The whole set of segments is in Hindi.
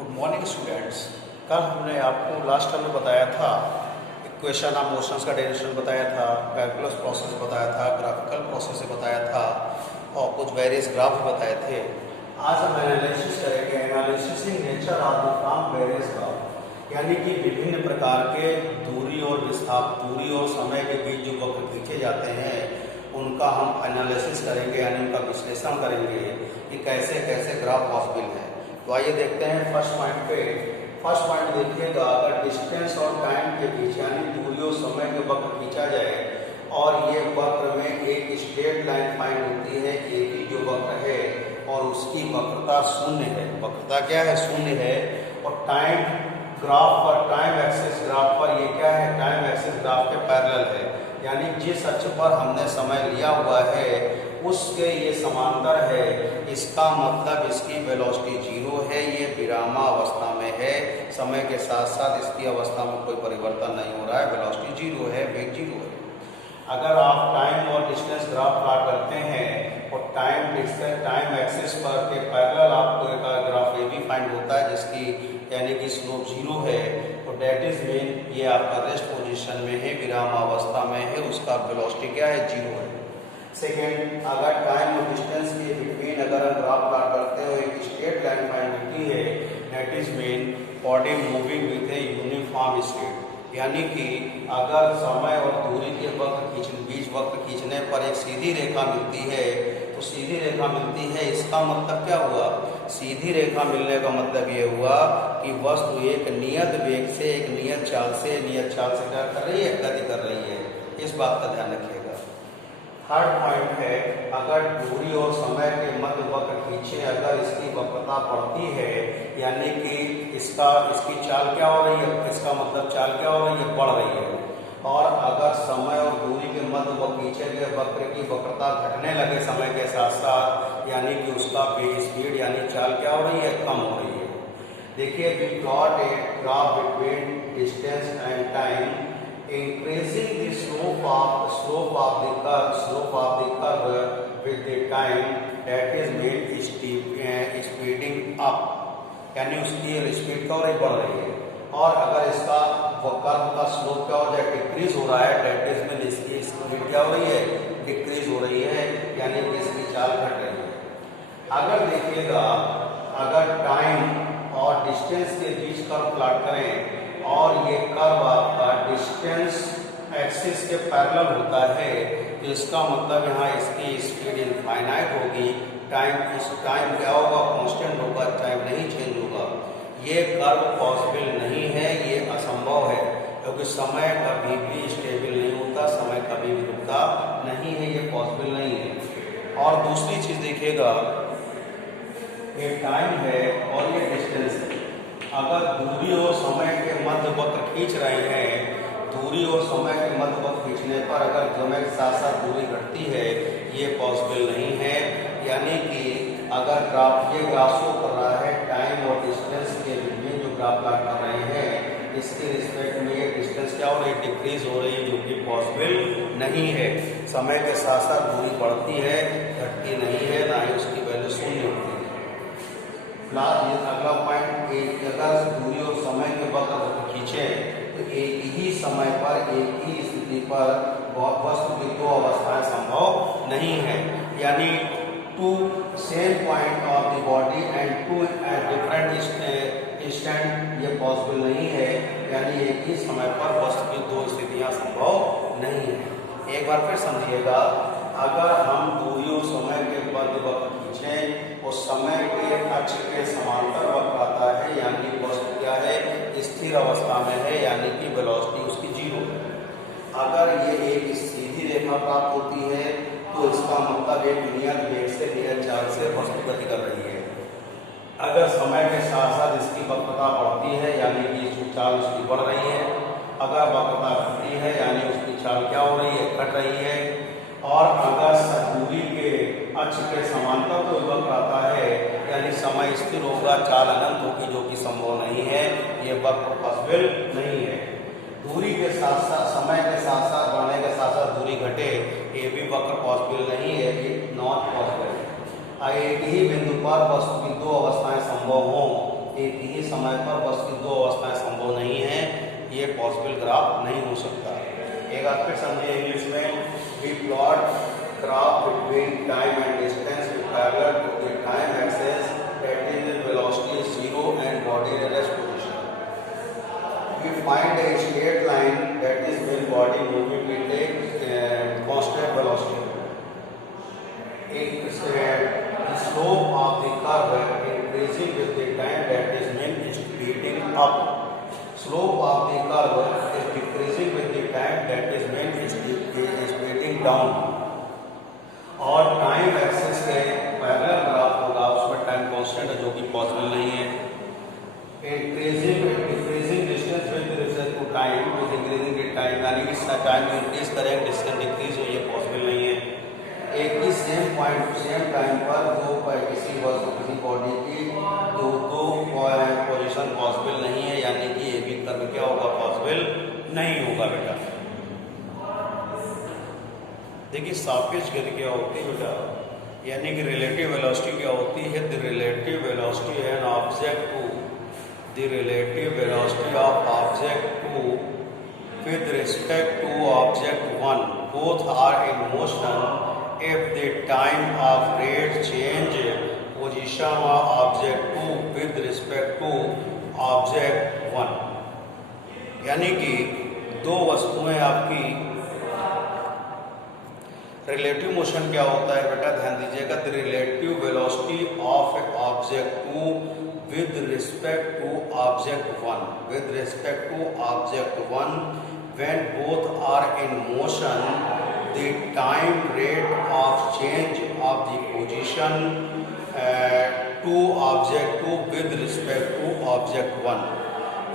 Good morning students. कल हमने आपको लास्ट टाइम में बताया था, इक्वेशन ऑफ मोशंस का डेरिवेशन बताया था, कैलकुलस प्रोसेस बताया था, ग्राफिकल प्रोसेस बताया था और कुछ वेरियस ग्राफ बताए थे। आज हम एनालिसिस करेंगे, analysis in nature of the from various graph, यानी कि विभिन्न प्रकार के दूरी और विस्थाप, दूरी और समय के बीच जो वक्र खींचे जाते हैं उनका हम एनालिसिस करेंगे, यानी उनका विश्लेषण करेंगे कि कैसे कैसे ग्राफ पॉसिबल है। तो आइए देखते हैं फर्स्ट पॉइंट पे। फर्स्ट पॉइंट देखिएगा, अगर डिस्टेंस और टाइम के बीच यानी दूरी और समय के वक्र खींचा जाए और ये वक्र में एक स्ट्रेट लाइन फाइंड होती है, एक ही जो वक्र है और उसकी वक्रता शून्य है। वक्रता क्या है? शून्य है। और टाइम ग्राफ पर, टाइम एक्सिस ग्राफ पर ये क्या है? टाइम एक्सिस ग्राफ के पैरेलल है, यानी जिस अक्ष पर हमने समय लिया हुआ है उसके ये समांतर है। इसका मतलब इसकी वेलोसिटी जीरो है, ये विरामावस्था में है। समय के साथ साथ इसकी अवस्था में कोई परिवर्तन नहीं हो रहा है, वेलोसिटी जीरो है, वेग जीरो है। अगर आप टाइम और डिस्टेंस ग्राफ प्लॉट करते हैं और टाइम डिस्टेंस टाइम एक्सिस पर के पैरेलल आपको एक ग्राफ ए भी फाइंड होता है जिसकी यानी कि स्लोप जीरो है, तो डेट इज मीन ये आपका रेस्ट पोजीशन में है, विरामावस्था में है, उसका वेलोसिटी क्या है? जीरो है। सेकेंड, अगर टाइम और डिस्टेंस के बिटवीन अगर हम ग्राफ प्लॉट करते हो एक स्ट्रेट लाइन फाइंड होती है, that is mean body moving with a uniform speed, यानी कि अगर समय और दूरी के बीच वक्र खींचने पर एक सीधी रेखा मिलती है, तो सीधी रेखा मिलती है, इसका मतलब क्या हुआ? सीधी रेखा मिलने का मतलब ये हुआ कि वस्तु एक नियत वेग से, एक नियत चाल से क्या कर रही है? गति कर रही है। इस बात का ध्यान रखिएगा। थर्ड पॉइंट है, अगर दूरी और समय के मध्य वक्र खींचे, अगर इसकी वक्रता बढ़ती है, यानी कि इसकी चाल क्या हो रही है? इसका मतलब चाल क्या हो रही है? बढ़ रही है। और अगर समय और दूरी के मध्य वक्र खींचे गए वक्र की वक्रता घटने लगे समय के साथ साथ, यानी कि उसका स्पीड यानी चाल क्या हो रही है? कम हो रही है। देखिए, we plot a graph between distance and time increasing the slope of the curve with the time, that is mean speeding up, यानी उसकी स्पीड क्या हो रही? बढ़ रही है। और अगर इसका कर्व का स्लोप क्या हो जाए? डिक्रीज हो रहा है, डेट इज मीन इसकी स्पीड क्या हो रही है? डिक्रीज हो रही है, यानी कि इसकी चाल घट रही है। अगर देखिएगा, अगर टाइम और डिस्टेंस के बीच कर्व प्लॉट करें और ये कर्व आपका डिस्टेंस एक्सिस के पैरेलल होता है, तो इसका मतलब यहाँ इसकी स्पीड इनफाइनाइट होगी, टाइम क्या होगा? कांस्टेंट होगा, टाइम नहीं चेंज होगा। ये कर्व पॉसिबल नहीं है, ये असंभव है, क्योंकि समय कभी भी स्टेबल नहीं होता, समय कभी भी रुकता नहीं है, ये पॉसिबल नहीं है। और दूसरी चीज देखिएगा, ये टाइम है और ये डिस्टेंस है। अगर दूरी और समय के मध्य वक्र खींच रहे हैं, दूरी और समय के मध्य वक्र खींचने पर अगर समय के साथ साथ दूरी घटती है, ये पॉसिबल नहीं है। यानी कि अगर ये ग्राफ शो कर रहा है टाइम और डिस्टेंस के बीच जो ग्राफ प्लॉट कर रहे हैं, इसके रिस्पेक्ट में ये डिस्टेंस क्या हो रही है? डिक्रीज हो रही है, जो कि पॉसिबल नहीं है। समय के साथ साथ दूरी बढ़ती है, घटती नहीं है, ना ही उसकी वैल्यू शून्य होती है। अगला पॉइंट, अगर दूरी और समय के वक्र खींचे तो एक ही समय पर, एक ही स्थिति पर वस्तु की दो अवस्थाएं संभव नहीं है, यानी two same point of the body and two different instant ये पॉसिबल नहीं है, यानी एक ही समय पर वस्तु की दो स्थितियां संभव नहीं है। एक बार फिर समझिएगा, अगर हम दूरी और समय के मध्य वक्र खींचें और समय के अक्ष के समांतर वक्र आता है, यानी वस्तु क्या है? स्थिर अवस्था में है, यानी कि वेलोसिटी उसकी जीरो है। अगर ये एक सीधी रेखा प्राप्त होती है, तो इसका मतलब एक नियत वेग से, नियत चाल से वस्तु गति कर रही है। अगर समय के साथ साथ इसकी वक्रता बढ़ती है, यानी कि चाल उसकी बढ़ रही है। अगर वक्रता घटती है, यानी उसकी चाल क्या हो रही है? घट रही है। और अगर दूरी के अक्ष के समांतर कोई वक्र आता है, यानी समय स्थिर होगा, चाल अनंत होगी, जो कि संभव नहीं है, ये वक्र पॉसिबल नहीं है। दूरी के साथ साथ, समय के साथ साथ बढ़ने के साथ साथ दूरी घटे, ये भी वक्र पॉसिबल नहीं है, ये नॉट पॉसिबल है। एक ही बिंदु पर वस्तु की दो अवस्थाएं संभव हों, एक ही समय पर वस्तु की दो अवस्थाएं संभव नहीं है, ये पॉसिबल ग्राफ नहीं हो सकता। एक बार फिर समझिए इंग्लिश में, we plot graph between time and distance parallel to the time axis that is velocity zero and body in rest position. We find a straight line that is when body moving with a constant velocity. The slope of the curve increasing with the time that is mean speeding up. Slope of the curve is decreasing with the time that is mean speeding down. और टाइम एक्सिस के पैरेलल ग्राफ होगा, उसमें टाइम कांस्टेंट है जो कि पॉसिबल नहीं है। Decreasing distance with respect to time with increasing the time, यानी कि टाइम इंक्रीज करेंगे डिस्टेंस डिक्रीज हो, ये पॉसिबल नहीं है। एक ही सेम पॉइंट सेम टाइम पर किसी वस्तु किसी बॉडी की दो पोजीशन पॉसिबल नहीं है, यानी कि ये भी कर्व क्या होगा, पॉसिबल नहीं होगा बेटा। देखिए सापेक्ष गति क्या होती है बेटा, यानी कि रिलेटिव वेलोसिटी क्या होती है, the relative velocity an object two the relative velocity of object two with respect to object one both are in motion if the time of rate change position of object 2 with respect to object 1, यानी कि दो वस्तुएं आपकी रिलेटिव मोशन क्या होता है बेटा, ध्यान दीजिएगा, the relative velocity of a object 2 with respect to object 1 with respect to object 1 when both are in motion the time rate of change of the position to object 2 with respect to object 1,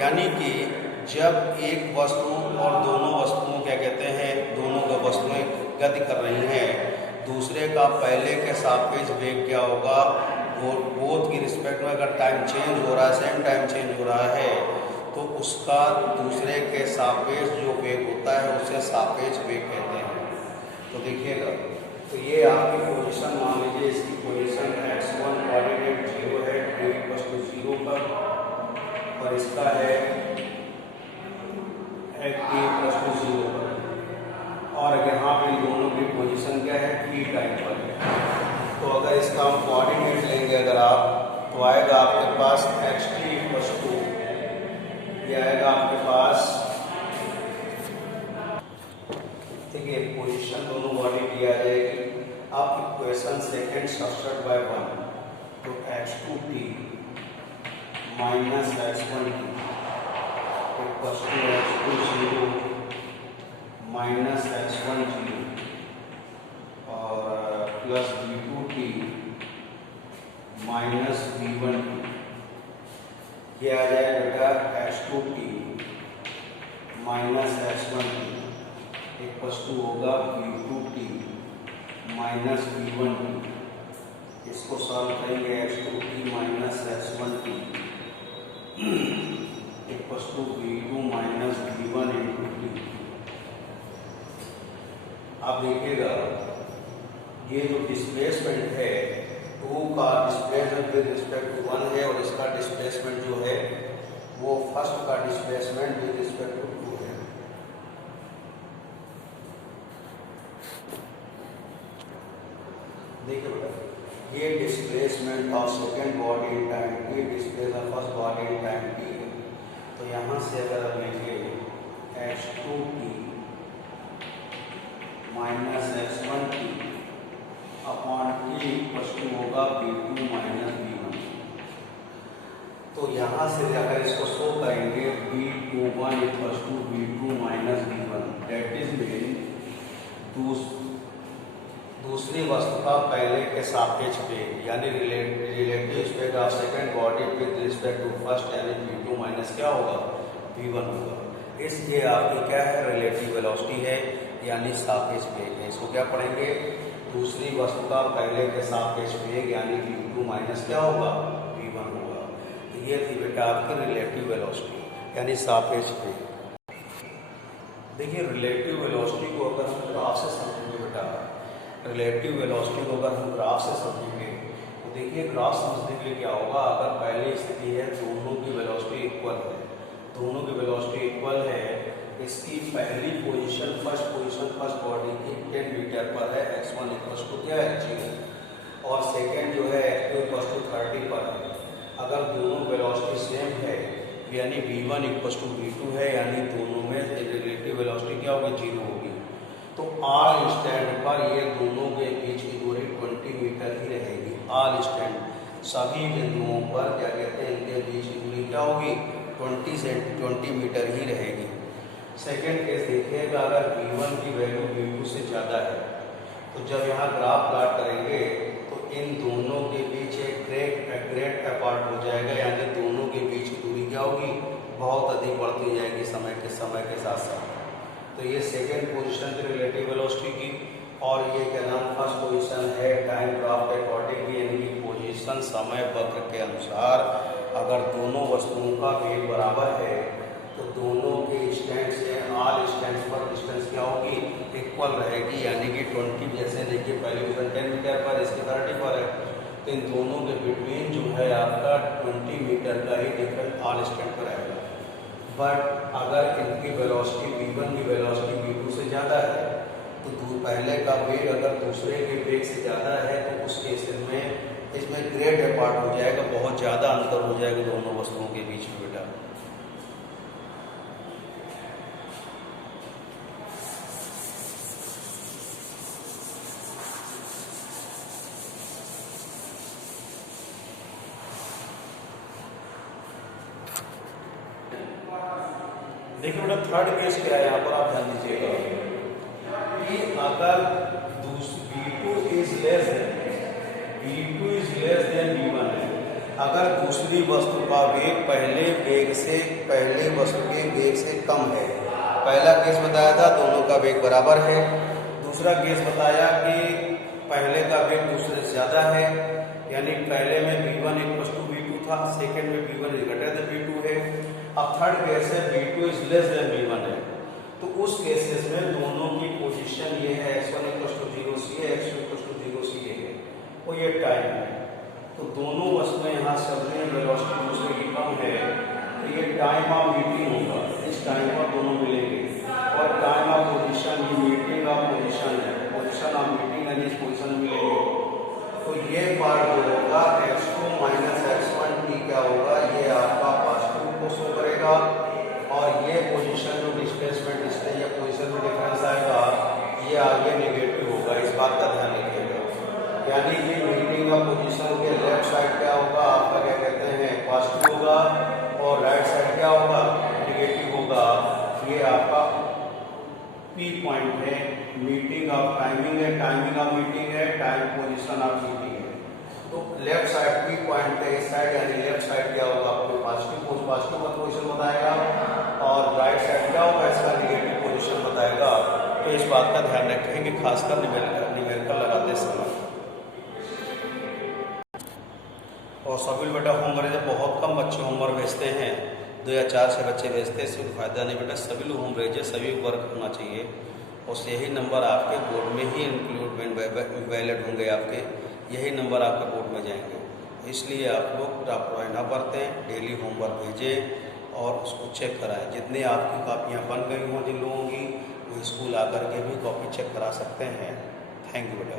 यानी कि जब एक वस्तु और दोनों वस्तुओं क्या कहते हैं, दोनों वस्तुएं गति कर रही हैं, दूसरे का पहले के सापेक्ष वेग क्या होगा, बोथ की रिस्पेक्ट में अगर टाइम चेंज हो रहा है, सेम टाइम चेंज हो रहा है, तो उसका दूसरे के सापेक्ष जो वेग होता है उसे सापेक्ष वेग कहते हैं। तो देखिएगा, तो ये आपकी पोजीशन मान लीजिए, इसकी पोजीशन x1 कोऑर्डिनेट 0 है, t = 0 पर, और इसका है t = 0 पर, और यहाँ पे दोनों की पोजीशन क्या है, t टाइम पर है। तो अगर इसका हम कोऑर्डिनेट लेंगे अगर आप, तो आएगा आपके पास xt = ये आएगा आपके पास, ठीक है, पोजीशन दोनों बॉडी की आ जाएगी। अब इक्वेशन सेकेंड सब्सट्रैक्ट बाय 1, तो x2t minus x1t equals to x2 minus x1 और प्लस v2t माइनस v1t, ये आ जाए बेटा x2t minus x1t equals to होगा v2t माइनस v1t। इसको सॉल्व करेंगे, x2t minus x1t equals to v2 minus v1 into t। अब देखिएगा, ये जो डिस्प्लेसमेंट है 2 का डिस्प्लेसमेंट विद रिस्पेक्ट टू 1 है, और इसका डिस्प्लेसमेंट जो है वो फर्स्ट का डिस्प्लेसमेंट विद रिस्पेक्ट टू 2 है। देखिए बेटा, ये displacement of second body in time t, displacement first body in time t है। तो यहाँ से अगर हम लेंगे x2t minus x1t upon t equals to होगा v2 माइनस v1। तो यहाँ से अगर इसको शो करेंगे v21 equals to v2 minus v1, that is mean दूसरी वस्तु का पहले के सापेक्ष वेग, यानी relative speed of second body with respect to first, यानी v2 माइनस क्या होगा, v1 होगा। इसलिए आपकी क्या है, रिलेटिव वेलोसिटी है, यानी सापेक्ष वेग है। इसको क्या पढ़ेंगे, दूसरी वस्तु का पहले के सापेक्ष वेग, यानी v2 माइनस क्या होगा, v1 होगा। तो ये थी बेटा आपकी रिलेटिव वेलोसिटी, यानी सापेक्ष वेग। देखिए रिलेटिव वेलोसिटी को अगर हम ग्राफ से समझेंगे बेटा, रिलेटिव वेलोसिटी को अगर हम ग्राफ से समझेंगे, तो देखिए ग्राफ समझने के लिए क्या होगा, अगर पहली स्थिति है दोनों की वेलोसिटी इक्वल है, दोनों की वेलोसिटी इक्वल है, इसकी पहली पोजीशन फर्स्ट बॉडी की 10 मीटर पर है, x1 इक्वल टू क्या है 0, और सेकेंड जो है x2 इक्वल टू 30 पर है। अगर दोनों वेलोसिटी सेम है यानी v1 इक्वल टू v2 है, यानी दोनों में रिलेटिव वेलोसिटी क्या होगी 0 होगी। तो ऑल स्टैंड पर ये दोनों के बीच की दूरी 20 मीटर ही रहेगी। ऑल स्टैंड सभी बिंदुओं पर क्या कहते हैं इनके बीच की दूरी क्या होगी 20 मीटर ही रहेगी। सेकेंड केस देखिएगा, अगर v1 की वैल्यू v2 से ज़्यादा है तो जब यहाँ ग्राफ प्लॉट करेंगे तो इन दोनों के बीच एक ग्रेट अपार्ट हो जाएगा, यानी दोनों के बीच की दूरी क्या होगी बहुत अधिक बढ़ती जाएगी समय के साथ साथ। तो ये सेकेंड पोजीशन की रिलेटिव वेलोसिटी की, और ये क्या नाम फर्स्ट पोजीशन है टाइम ग्राफ के अकॉर्डिंग, यानी कि पोजीशन समय वक्र के अनुसार अगर दोनों वस्तुओं का वेग बराबर है तो दोनों के स्टैंड से ऑल स्टैंड पर डिस्टेंस क्या होगी इक्वल रहेगी, यानी कि 20 जैसे देखिए पहले पोजीशन 10 मीटर पर, इसके 30 पर है, तो इन दोनों के बिटवीन जो है आपका 20 मीटर का ही डिफरेंस ऑल स्टैंड पर आएगा। बट अगर इनकी वेलोसिटी v1 की वेलोसिटी v2 से ज़्यादा है तो पहले का वेग अगर दूसरे के वेग से ज़्यादा है तो उस केस में इसमें ग्रेट अपार्ट हो जाएगा, बहुत ज़्यादा अंतर हो जाएगा दोनों वस्तुओं के बीच में बेटा। देखिए बेटा थर्ड केस क्या है, यहाँ पर आप ध्यान दीजिएगा कि अगर v2 is less than v1 है, अगर दूसरी वस्तु का वेग पहले वस्तु के वेग से कम है। पहला केस बताया था दोनों का वेग बराबर है, दूसरा केस बताया कि पहले का वेग दूसरे से ज़्यादा है, यानी पहले में v1 इक्वल टू v2 था, सेकेंड में v1 is greater than v2 है। अब थर्ड केस है v2 is less than v1 है, तो उस केसेस में दोनों की पोजीशन ये है x1 इक्वल टू 0 c है, x2 इक्वल टू 0 c है, और ये टाइम है। तो दोनों वस्तुएं यहाँ सबने वेलोसिटी दूसरे की कम है, तो ये टाइम ऑफ मीटिंग होगा, इस टाइम पर दोनों मिलेंगे, और टाइम ऑफ पोजीशन ये मीटिंग ऑफ पोजीशन है, पोजीशन ऑफ मीटिंग यानी इस पोजीशन में मिलेंगे। तो ये पार्ट जो होगा x2 माइनस x1 t क्या होगा, ये आपका पॉजिटिव को शो करेगा, और ये पोजीशन जो डिस्प्लेसमेंट या पोजीशन में डिफरेंस आएगा ये आगे नेगेटिव होगा, इस बात का ध्यान रखिएगा। यानी कि मीटिंग ऑफ पोजीशन के लेफ्ट साइड क्या होगा आपका क्या कहते हैं पॉजिटिव होगा, और राइट साइड क्या होगा नेगेटिव होगा। ये आपका P पॉइंट है, मीटिंग ऑफ टाइमिंग है, टाइमिंग ऑफ मीटिंग है, टाइम पोजीशन ऑफ मीटिंग है। तो लेफ्ट साइड P पॉइंट है, इस साइड यानी लेफ्ट साइड क्या होगा आपको पॉजिटिव पोजीशन बताएगा, और राइट साइड क्या होगा इसका नेगेटिव पोजीशन बताएगा। तो इस बात का ध्यान रखेंगे खासकर न्यूमेरिकल लगाते समय। और सभी बेटा होमवर्क बहुत कम बच्चे होमवर्क भेजते हैं, 2 या 4 से बच्चे भेजते हैं, इससे फायदा नहीं बेटा, सभी लोग होम भेजे, सभी वर्क होना चाहिए, और यही नंबर आपके बोर्ड में ही इंक्लूड वैलिड होंगे, आपके यही नंबर आपके बोर्ड में जाएंगे। इसलिए आप लोग लापरवाही ना बरतें, डेली होमवर्क भेजें और उसको चेक कराएं। जितनी आपकी कापियाँ बन गई हों जिन लोगों की, वो स्कूल आकर के भी कॉपी चेक करा सकते हैं। थैंक यू बेटा।